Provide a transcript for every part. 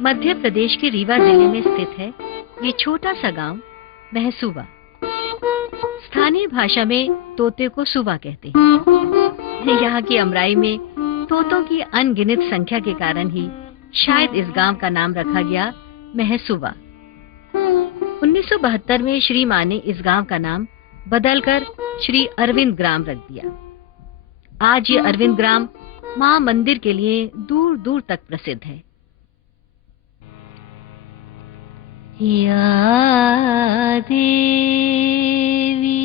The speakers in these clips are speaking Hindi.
मध्य प्रदेश के रीवा जिले में स्थित है ये छोटा सा गांव महसूबा। स्थानीय भाषा में तोते को सुबा कहते हैं। यहाँ की अमराई में तोतों की अनगिनत संख्या के कारण ही शायद इस गांव का नाम रखा गया महसूबा। 1972 में श्री मां ने इस गांव का नाम बदलकर श्री अरविंद ग्राम रख दिया। आज ये अरविंद ग्राम मां मंदिर के लिए दूर दूर तक प्रसिद्ध है। या देवी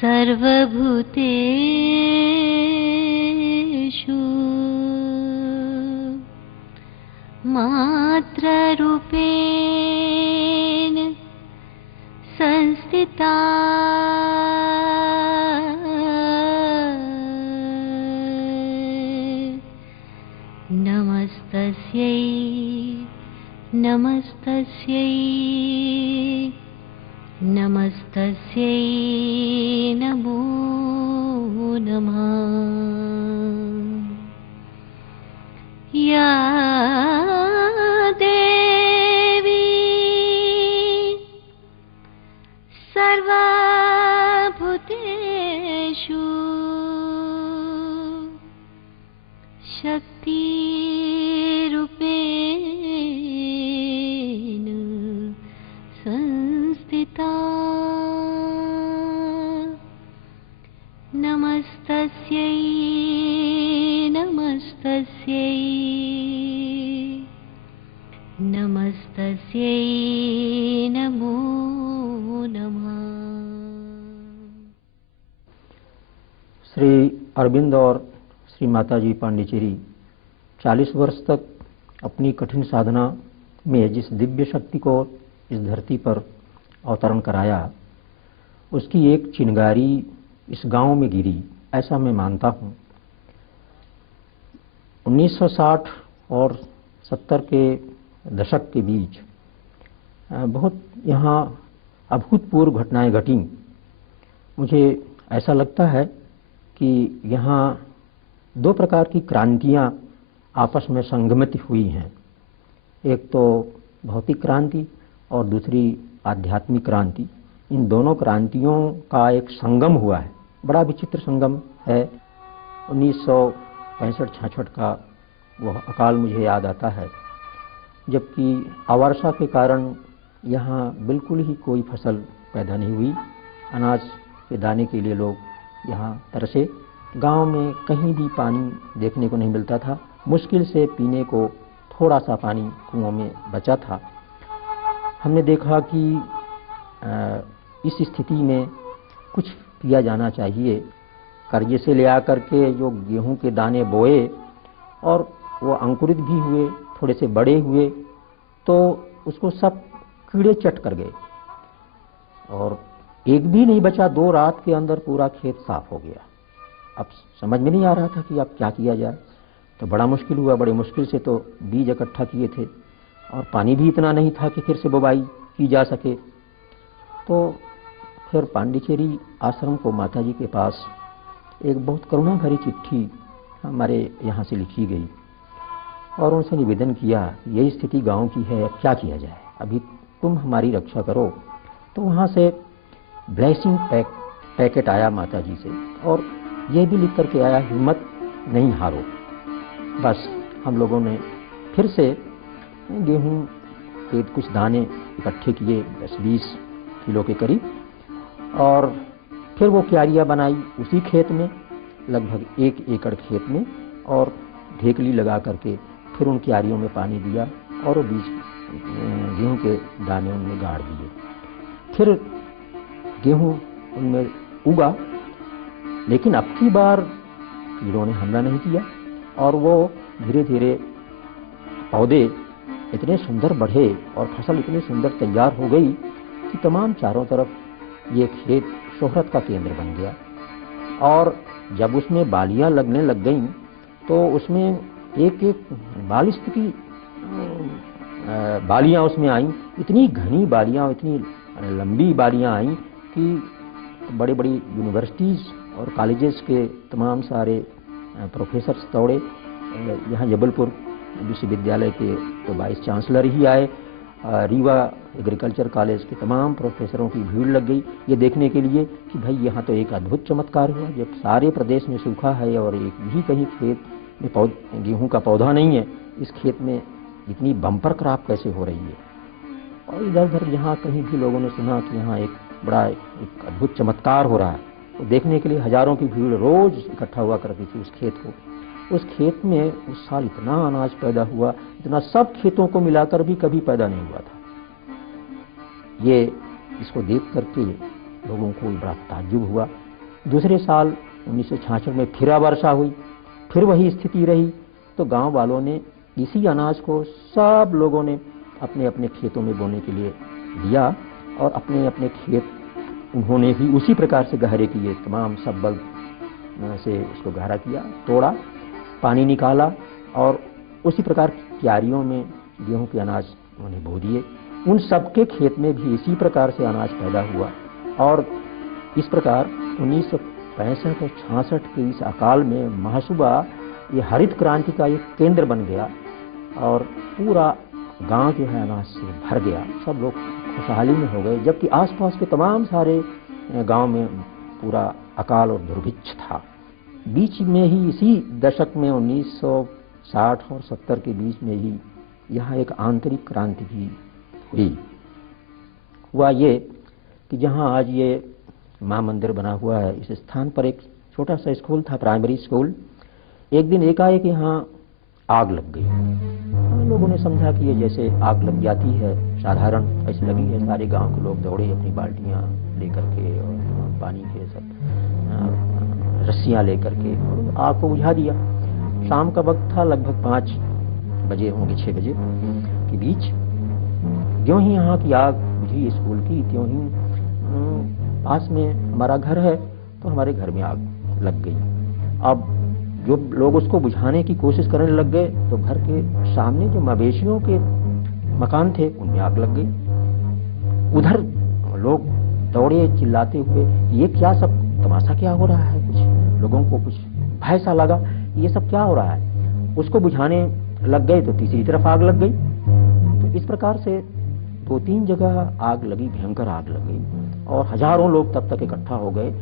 सर्वभूतेषु मात्ररूपेण संस्थिता नमस्तस्यै नमस्तस्यै नमस्तस्यै नमो नमः। या देवी सर्वभूतेषु शक्तिरूपेण संस्थिता नमस्तस्यै नमस्तस्यै नमस्तस्यै नमो नमः। श्री अरविंद और श्री माताजी पांडिचेरी 40 वर्ष तक अपनी कठिन साधना में जिस दिव्य शक्ति को इस धरती पर अवतरण कराया, उसकी एक चिंगारी इस गांव में गिरी, ऐसा मैं मानता हूं। 1960 और 70 के दशक के बीच बहुत यहाँ अभूतपूर्व घटनाएं घटीं। मुझे ऐसा लगता है कि यहाँ 2 प्रकार की क्रांतियाँ आपस में संगमित हुई हैं। एक तो भौतिक क्रांति और दूसरी आध्यात्मिक क्रांति। इन दोनों क्रांतियों का एक संगम हुआ है, बड़ा विचित्र संगम है। 1965-66 का वह अकाल मुझे याद आता है, जबकि अवर्षा के कारण यहाँ बिल्कुल ही कोई फसल पैदा नहीं हुई। अनाज के दाने के लिए लोग यहाँ तरसे। गांव में कहीं भी पानी देखने को नहीं मिलता था। मुश्किल से पीने को थोड़ा सा पानी कुओं में बचा था। हमने देखा कि इस स्थिति में कुछ किया जाना चाहिए। कर्जे से ले आकर के जो गेहूं के दाने बोए और वो अंकुरित भी हुए, थोड़े से बड़े हुए, तो उसको सब कीड़े चट कर गए और एक भी नहीं बचा। 2 रात के अंदर पूरा खेत साफ हो गया। अब समझ में नहीं आ रहा था कि अब क्या किया जाए, तो बड़ा मुश्किल हुआ। बड़े मुश्किल से तो बीज इकट्ठा किए थे और पानी भी इतना नहीं था कि फिर से बुवाई की जा सके। तो फिर पांडिचेरी आश्रम को माताजी के पास एक बहुत करुणा भरी चिट्ठी हमारे यहाँ से लिखी गई और उनसे निवेदन किया, यही स्थिति गांव की है, अब क्या किया जाए, अभी तुम हमारी रक्षा करो। तो वहाँ से ब्लेसिंग पैकेट आया माताजी से और ये भी लिख करके आया, हिम्मत नहीं हारो। बस हम लोगों ने फिर से गेहूं के कुछ दाने इकट्ठे किए, 10-20 किलो के करीब, और फिर वो क्यारियाँ बनाई उसी खेत में, लगभग 1 एकड़ खेत में, और ढेकली लगा करके फिर उन क्यारियों में पानी दिया और वो बीज गेहूं के दाने उनमें गाड़ दिए। फिर गेहूं उनमें उगा, लेकिन अब की बार कीड़ों ने हमला नहीं किया और वो धीरे धीरे पौधे इतने सुंदर बढ़े और फसल इतनी सुंदर तैयार हो गई कि तमाम चारों तरफ ये खेत शोहरत का केंद्र बन गया। और जब उसमें बालियां लगने लग गईं तो उसमें एक एक बालिस्त की बालियां उसमें आईं, इतनी घनी बालियां, इतनी लंबी बालियां आईं कि बड़ी बड़ी यूनिवर्सिटीज़ और कॉलेजेस के तमाम सारे प्रोफेसर्स दौड़े यहाँ जबलपुर विश्वविद्यालय के तो वाइस चांसलर ही आए, रीवा एग्रीकल्चर कॉलेज के तमाम प्रोफेसरों की भीड़ लग गई ये देखने के लिए कि भाई यहाँ तो एक अद्भुत चमत्कार हुआ। जब सारे प्रदेश में सूखा है और एक भी कहीं खेत में गेहूं का पौधा नहीं है, इस खेत में इतनी बम्पर क्रॉप कैसे हो रही है। और इधर उधर जहाँ कहीं भी लोगों ने सुना कि यहाँ एक बड़ा एक अद्भुत चमत्कार हो रहा है, तो देखने के लिए हजारों की भीड़ रोज इकट्ठा हुआ करती थी उस खेत को। उस खेत में उस साल इतना अनाज पैदा हुआ, इतना सब खेतों को मिलाकर भी कभी पैदा नहीं हुआ था। ये इसको देख करके लोगों को बड़ा ताज्जुब हुआ। दूसरे साल 1966 में फिर वर्षा हुई, फिर वही स्थिति रही। तो गांव वालों ने इसी अनाज को सब लोगों ने अपने अपने खेतों में बोने के लिए दिया और अपने अपने खेत उन्होंने भी उसी प्रकार से गहरे किए, तमाम सब बल से उसको गहरा किया, तोड़ा, पानी निकाला और उसी प्रकार क्यारियों में गेहूं के अनाज उन्होंने बो दिए। उन सबके खेत में भी इसी प्रकार से अनाज पैदा हुआ और इस प्रकार 1965 और 66 के इस अकाल में महासुबा ये हरित क्रांति का एक केंद्र बन गया और पूरा गांव जो है अनाज से भर गया। सब लोग खुशहाली में हो गए, जबकि आसपास के तमाम सारे गांव में पूरा अकाल और दुर्भिक्ष था। बीच में ही इसी दशक में 1960 और 70 के बीच में ही यहाँ एक आंतरिक क्रांति भी हुई। हुआ ये कि जहाँ आज ये माँ मंदिर बना हुआ है, इस स्थान पर एक छोटा सा स्कूल था, प्राइमरी स्कूल। एक दिन एकाएक यहाँ आग लग गई। लोगों ने समझा कि ये जैसे आग लग जाती है साधारण, ऐसी लगी है। सारे गांव के लोग दौड़े अपनी बाल्टियां लेकर के और पानी के सब रस्सियां लेकर के और आग को बुझा दिया। शाम का वक्त था, लगभग 5 बजे होंगे, 6 बजे के बीच। ज्यों ही यहाँ की आग बुझी स्कूल की, त्यों ही पास में हमारा घर है, तो हमारे घर में आग लग गई। अब जो लोग उसको बुझाने की कोशिश करने लग गए तो घर के सामने जो मवेशियों के मकान थे उनमें आग लग गई। उधर लोग दौड़े चिल्लाते हुए, ये क्या सब तमाशा क्या हो रहा है। कुछ लोगों को कुछ भय सा लगा, ये सब क्या हो रहा है। उसको बुझाने लग गए तो तीसरी तरफ आग लग गई। तो इस प्रकार से 2-3 जगह आग लगी, भयंकर आग लग गई और हजारों लोग तब तक इकट्ठा हो गए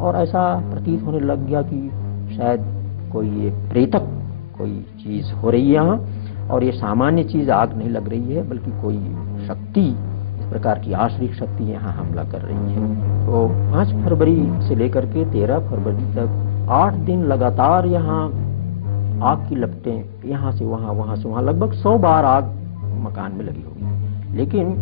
और ऐसा प्रतीत होने लग गया कि शायद कोई ये प्रेतक कोई चीज हो रही है यहाँ, और ये सामान्य चीज आग नहीं लग रही है, बल्कि कोई शक्ति, इस प्रकार की आश्रित शक्ति यहाँ हमला कर रही है। तो 5 फरवरी से लेकर के 13 फरवरी तक 8 दिन लगातार यहाँ आग की लपटें, यहाँ से वहाँ, वहाँ से वहाँ, लगभग 100 बार आग मकान में लगी होगी। लेकिन